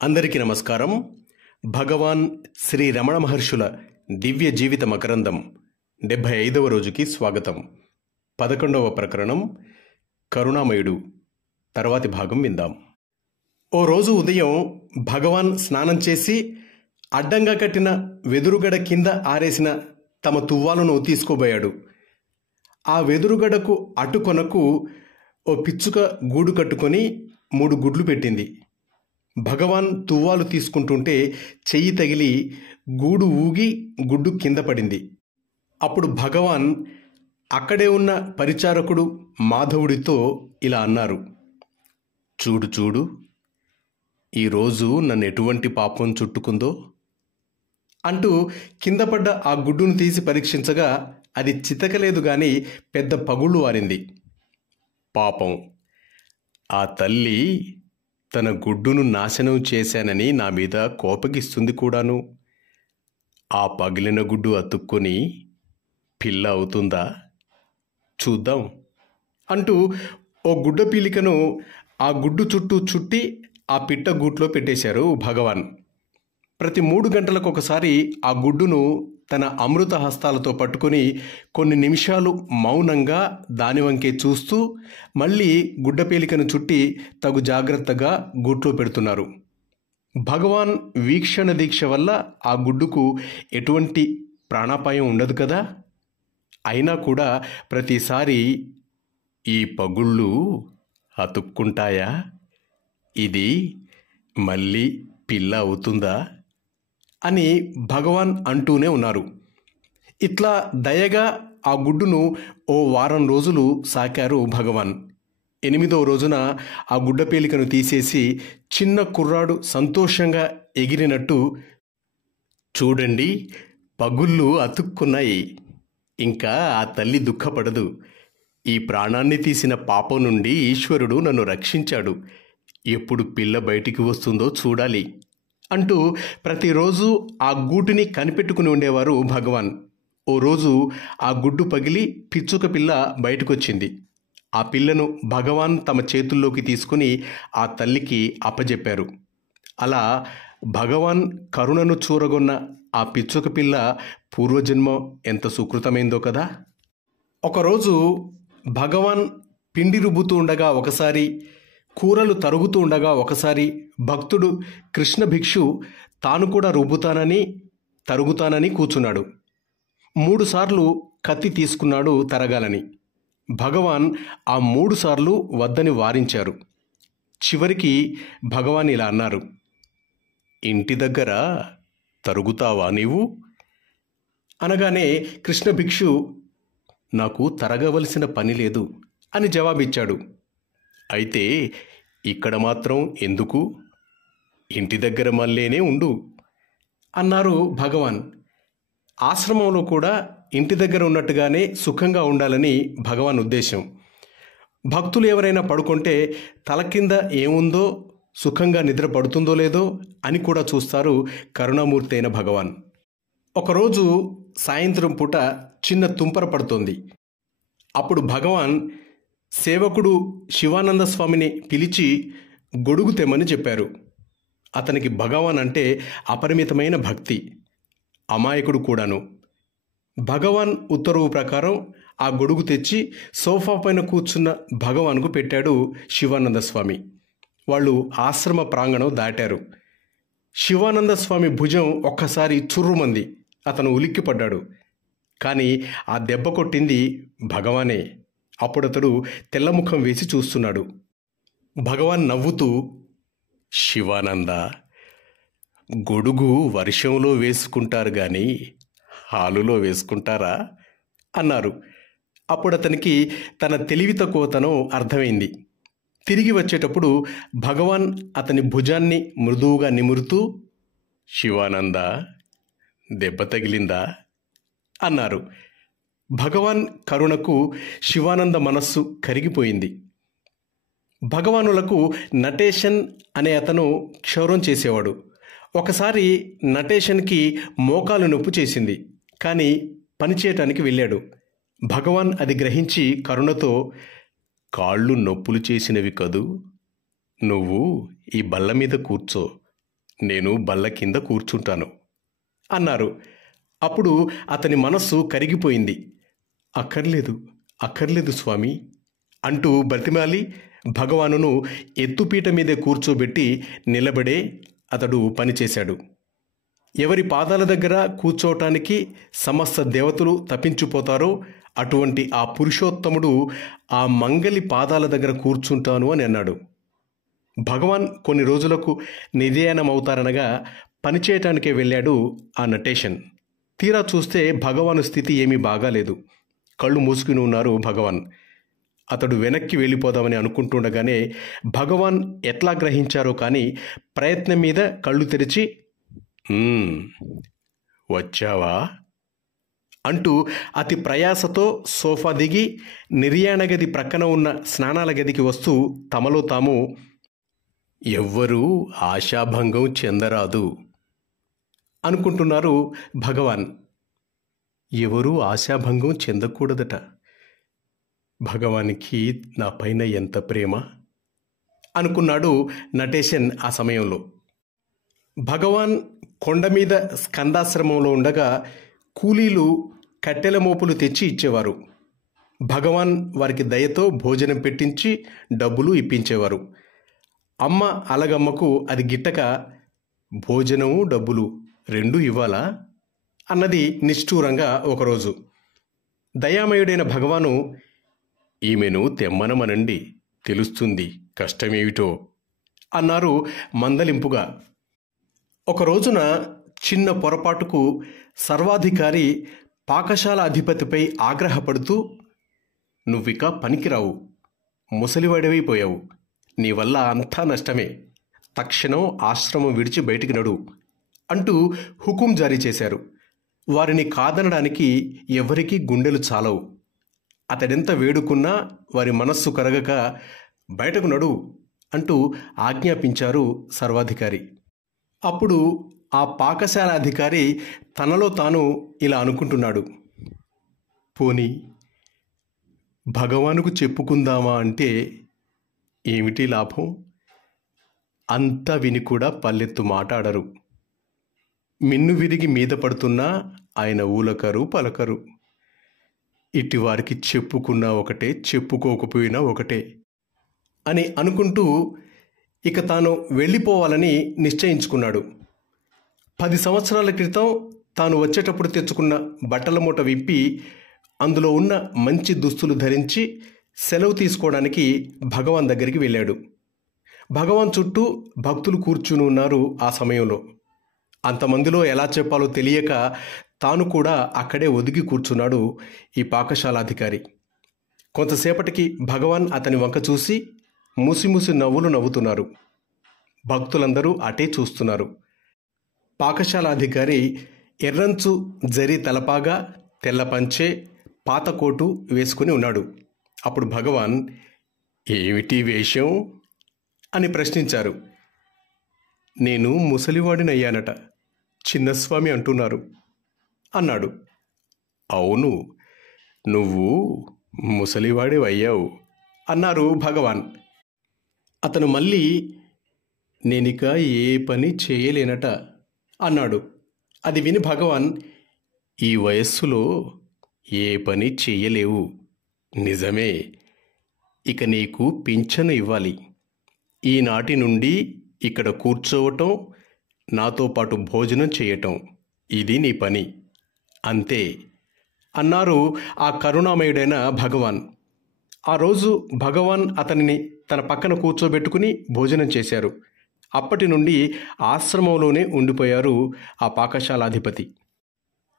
అందరికీ నమస్కారం. భగవాన్ శ్రీ రమణ మహర్షుల దివ్య జీవిత మకరందం 75వ రోజుకి స్వాగతం. 11వ ప్రకరణం కరుణామయుడు తర్వాతి భాగం విందాం. ఓ రోజు ఉదయం భగవాన్ స్నానం చేసి అడ్డంగా కట్టిన వెదురుగడ కింద ఆరేసిన తమ తువ్వాలను తీసుకోబోయాడు. ఆ వెదురుగడకు అటుకొనకు ఓ పిచ్చుక గూడు కట్టుకొని 3 గుడ్లు పెట్టింది. భగవాన్ తువ్వాలు తీసుకుంటుంటే చెయ్యి తగిలి గూడు ఊగి గుడ్డు కింద పడింది. అప్పుడు భగవాన్ అక్కడే ఉన్న పరిచారకుడు మాధవుడితో ఇలా అన్నారు, చూడు చూడు, ఈరోజు నన్ను ఎటువంటి పాపం చుట్టుకుందో అంటూ కింద పడ్డ ఆ గుడ్డును తీసి పరీక్షించగా అది చితకలేదు గాని పెద్ద పగుళ్ళు వారింది. పాపం, ఆ తల్లి తన గుడ్డును నాశనం చేశానని నా మీద కోపగిస్తుంది కూడాను. ఆ పగిలిన గుడ్డు అతుక్కొని పిల్ల అవుతుందా చూద్దాం అంటూ ఓ గుడ్డ పీలికను ఆ గుడ్డు చుట్టూ చుట్టి ఆ పిట్ట గూట్లో పెట్టేశారు భగవాన్. ప్రతి 3 గంటలకు ఒకసారి ఆ గుడ్డును తన అమృత హస్తాలతో పట్టుకొని కొన్ని నిమిషాలు మౌనంగా దాని వంకే చూస్తూ మళ్ళీ గుడ్డపేలికను చుట్టి తగు జాగ్రత్తగా గూట్లో పెడుతున్నారు. భగవాన్ వీక్షణ దీక్ష వల్ల ఆ గుడ్డుకు ఎటువంటి ప్రాణాపాయం ఉండదు కదా. అయినా కూడా ప్రతిసారి ఈ పగుళ్ళు అతుక్కుంటాయా, ఇది మళ్ళీ పిల్ల అవుతుందా అని భగవాన్ అంటూనే ఉన్నారు. ఇట్లా దయగా ఆ గుడ్డును ఓ వారం రోజులు సాకారు భగవాన్. 8వ రోజున ఆ గుడ్డపేలికను తీసేసి చిన్న కుర్రాడు సంతోషంగా ఎగిరినట్టు, చూడండి పగుళ్ళు అతుక్కున్నాయి, ఇంకా ఆ తల్లి దుఃఖపడదు, ఈ ప్రాణాన్ని తీసిన పాపం నుండి ఈశ్వరుడు నన్ను రక్షించాడు, ఎప్పుడు పిల్ల బయటికి వస్తుందో చూడాలి అంటూ ప్రతిరోజు ఆ గూటిని కనిపెట్టుకుని ఉండేవారు భగవాన్. ఓ రోజు ఆ గుడ్డు పగిలి పిచ్చుక పిల్ల బయటకొచ్చింది. ఆ పిల్లను భగవాన్ తమ చేతుల్లోకి తీసుకుని ఆ తల్లికి అప్పజెప్పారు. అలా భగవాన్ కరుణను చూరగొన్న ఆ పిచ్చుక పిల్ల పూర్వజన్మ ఎంత సుకృతమైందో కదా. ఒకరోజు భగవాన్ పిండి రుబ్బుతూ ఉండగా ఒకసారి, కూరలు తరుగుతూ ఉండగా ఒకసారి భక్తుడు కృష్ణ భిక్షు తాను కూడా రుబ్బుతానని తరుగుతానని కూర్చున్నాడు. 3 సార్లు కత్తి తీసుకున్నాడు తరగాలని. భగవాన్ ఆ 3 సార్లు వద్దని వారించారు. చివరికి భగవాన్ ఇలా అన్నారు, ఇంటి దగ్గర తరుగుతావా నీవు అనగానే కృష్ణ భిక్షు నాకు తరగవలసిన పని లేదు అని జవాబిచ్చాడు. అయితే ఇక్కడ మాత్రం ఎందుకు, ఇంటి దగ్గర మళ్ళీనే ఉండు అన్నారు భగవాన్. ఆశ్రమంలో కూడా ఇంటి దగ్గర ఉన్నట్టుగానే సుఖంగా ఉండాలని భగవాన్ ఉద్దేశం. భక్తులు ఎవరైనా పడుకుంటే తల కింద ఏముందో, సుఖంగా నిద్ర పడుతుందో లేదో అని కూడా చూస్తారు కరుణామూర్తి అయిన భగవాన్. ఒకరోజు సాయంత్రం పూట చిన్న తుంపర పడుతోంది. అప్పుడు భగవాన్ సేవకుడు శివానంద స్వామిని పిలిచి గొడుగు తెమ్మని చెప్పారు. అతనికి భగవాన్ అంటే అపరిమితమైన భక్తి, అమాయకుడు కూడాను. భగవాన్ ఉత్తర్వు ప్రకారం ఆ గొడుగు తెచ్చి సోఫా పైన కూర్చున్న భగవాన్కు పెట్టాడు శివానంద స్వామి. వాళ్ళు ఆశ్రమ ప్రాంగణం దాటారు. శివానంద స్వామి భుజం ఒక్కసారి చుర్రుమంది. అతను ఉలిక్కిపడ్డాడు. కానీ ఆ దెబ్బ కొట్టింది భగవానే. అప్పుడతడు తెల్లముఖం వేసి చూస్తున్నాడు. భగవాన్ నవ్వుతూ, శివానంద, గొడుగు వర్షంలో వేసుకుంటారు గాని హాలులో వేసుకుంటారా అన్నారు. అప్పుడతనికి తన తెలివి తక్కువతనం అర్థమైంది. తిరిగి వచ్చేటప్పుడు భగవాన్ అతని భుజాన్ని మృదువుగా నిమురుతూ, శివానంద, దెబ్బ తగిలిందా అన్నారు. భగవాన్ కరుణకు శివానంద మనస్సు కరిగిపోయింది. భగవానులకు నటేషన్ అనే అతను క్షౌరం చేసేవాడు. ఒకసారి నటేషన్కి మోకాలు నొప్పి చేసింది, కానీ పనిచేయటానికి వెళ్ళాడు. భగవాన్ అది గ్రహించి కరుణతో, కాళ్ళు నొప్పులు చేసినవి కదూ, నువ్వు ఈ బల్ల మీద కూర్చో, నేను బల్ల కింద కూర్చుంటాను అన్నారు. అప్పుడు అతని మనస్సు కరిగిపోయింది. అక్కర్లేదు, అక్కర్లేదు స్వామి అంటూ బ్రతిమాలి భగవానును ఎత్తుపీట మీదే కూర్చోబెట్టి నిలబడే అతడు పనిచేశాడు. ఎవరి పాదాల దగ్గర కూర్చోవటానికి సమస్త దేవతలు తప్పించిపోతారో అటువంటి ఆ పురుషోత్తముడు ఆ మంగలి పాదాల దగ్గర కూర్చుంటాను అని అన్నాడు. భగవాన్ కొన్ని రోజులకు నిర్యాణమవుతారనగా పనిచేయటానికే వెళ్ళాడు ఆ నటేషన్. తీరా చూస్తే భగవాను స్థితి ఏమీ బాగాలేదు. కళ్ళు మూసుకుని ఉన్నారు భగవాన్. అతడు వెనక్కి వెళ్ళిపోదామని అనుకుంటుండగానే భగవాన్ ఎట్లా గ్రహించారో కానీ ప్రయత్నం మీద కళ్ళు తెరిచి వచ్చావా అంటూ అతి ప్రయాసతో సోఫా దిగి నిర్యాణ గది ప్రక్కన ఉన్న స్నానాల గదికి వస్తూ తమలో తాము, ఎవ్వరూ ఆశాభంగం చెందరాదు అనుకుంటున్నారు భగవాన్. ఎవరూ ఆశాభంగం చెందకూడదట. భగవానికి నా పైన ఎంత ప్రేమ అనుకున్నాడు నటేషన్ ఆ సమయంలో. భగవాన్ కొండ మీద స్కందాశ్రమంలో ఉండగా కూలీలు కట్టెల మోపులు తెచ్చి ఇచ్చేవారు. భగవాన్ వారికి దయతో భోజనం పెట్టించి డబ్బులు ఇప్పించేవారు. అమ్మ అలగమ్మకు అది గిట్టక, భోజనము డబ్బులు రెండూ ఇవ్వాలా అన్నది నిష్ఠూరంగా ఒకరోజు. దయామయుడైన భగవాను, ఈమెను తెమ్మనమనండి, తెలుస్తుంది కష్టమేమిటో అన్నారు మందలింపుగా. ఒక రోజున చిన్న పొరపాటుకు సర్వాధికారి పాకశాల అధిపతిపై ఆగ్రహపడుతూ, నువ్విక పనికిరావు, ముసలివాడివైపోయావు, నీ వల్ల అంతా నష్టమే, తక్షణం ఆశ్రమం విడిచి బయటికి నడు అంటూ హుకుం జారీ చేశారు. వారిని కాదనడానికి ఎవరికీ గుండెలు చాలవు. అతడెంత వేడుకున్నా వారి మనస్సు కరగక, బయటకు నడు అంటూ ఆజ్ఞాపించారు సర్వాధికారి. అప్పుడు ఆ పాకశాల అధికారి తనలో తాను ఇలా అనుకుంటున్నాడు, పోనీ భగవానుకు చెప్పుకుందామా అంటే ఏమిటి లాభం? అంతా విని కూడా పల్లెత్తు మాట్లాడరు. మిన్ను విరిగి మీద పడుతున్నా ఆయన ఊలకరు పలకరు. ఇటివారికి చెప్పుకున్నా ఒకటే, చెప్పుకోకపోయినా ఒకటే అని అనుకుంటూ ఇక తాను వెళ్ళిపోవాలని నిశ్చయించుకున్నాడు. 10 సంవత్సరాల క్రితం తాను వచ్చేటప్పుడు తెచ్చుకున్న బట్టల మూట విప్పి అందులో ఉన్న మంచి దుస్తులు ధరించి సెలవు తీసుకోవడానికి భగవాన్ దగ్గరికి వెళ్ళాడు. భగవాన్ చుట్టూ భక్తులు కూర్చుని ఉన్నారు. ఆ సమయంలో అంతమందిలో ఎలా చెప్పాలో తెలియక తాను కూడా అక్కడే ఒదిగి కూర్చున్నాడు ఈ పాకశాలాధికారి. కొంతసేపటికి భగవాన్ అతని వంక చూసి మూసిమూసి నవ్వులు నవ్వుతున్నారు. భక్తులందరూ అటే చూస్తున్నారు. పాకశాలాధికారి ఎర్రంచు జరి తలపాగా, తెల్ల పంచె, పాత కోటు వేసుకుని ఉన్నాడు. అప్పుడు భగవాన్, ఏమిటి వేషం అని ప్రశ్నించారు. నేను ముసలివాడినయ్యానట, చిన్నస్వామి అంటున్నారు అన్నాడు. అవును, నువ్వు ముసలివాడివయ్యావు అన్నారు భగవాన్. అతను మళ్ళీ, నేనిక ఏ పని చేయలేనట అన్నాడు. అది విని భగవాన్, ఈ వయస్సులో ఏ పని చెయ్యలేవు, నిజమే, ఇక నీకు పింఛను ఇవ్వాలి. ఈనాటి నుండి ఇక్కడ కూర్చోవటం, నాతో పాటు భోజనం చేయటం, ఇది నీ పని, అంతే అన్నారు ఆ కరుణామయుడైన భగవాన్. ఆ రోజు భగవాన్ అతనిని తన పక్కన కూర్చోబెట్టుకుని భోజనం చేశారు. అప్పటి నుండి ఆశ్రమంలోనే ఉండిపోయారు ఆ పాకశాలాధిపతి.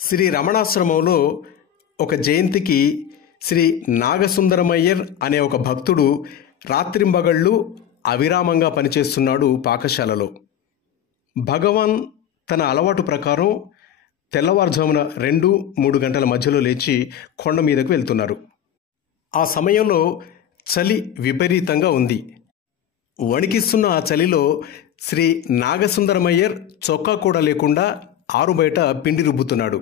శ్రీ రమణాశ్రమంలో ఒక జయంతికి శ్రీ నాగసుందరమయ్యర్ అనే ఒక భక్తుడు రాత్రింబగళ్ళు అవిరామంగా పనిచేస్తున్నాడు పాకశాలలో. భగవాన్ తన అలవాటు ప్రకారం తెల్లవారుజామున 2-3 గంటల మధ్యలో లేచి కొండ మీదకు వెళ్తున్నారు. ఆ సమయంలో చలి విపరీతంగా ఉంది. వణికిస్తున్న ఆ చలిలో శ్రీ నాగసుందరమయ్యర్ చొక్కా కూడా లేకుండా ఆరుబయట పిండి రుబ్బుతున్నాడు.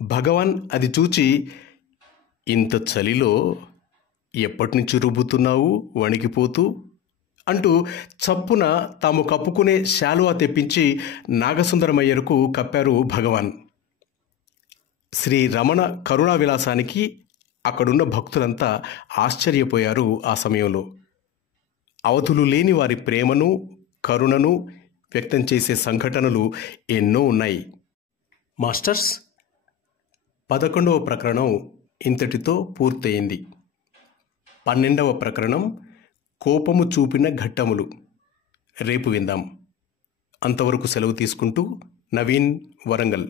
భగవాన్ అది చూచి, ఇంత చలిలో ఎప్పటినుంచి రుబ్బుతున్నావు వణికిపోతూ అంటూ చప్పున తాము కప్పుకునే శాలువా తెప్పించి నాగసుందరమయ్యకు కప్పారు భగవాన్. శ్రీ రమణ కరుణా విలాసానికి అక్కడున్న భక్తులంతా ఆశ్చర్యపోయారు. ఆ సమయంలో అవధులు లేని వారి ప్రేమను, కరుణను వ్యక్తం చేసే సంఘటనలు ఎన్నో ఉన్నాయి. మాస్టర్స్, 11వ ప్రకరణం ఇంతటితో పూర్తయింది. 12వ ప్రకరణం కోపము చూపిన ఘట్టములు రేపు విందాం. అంతవరకు సెలవు తీసుకుంటూ నవీన్, వరంగల్.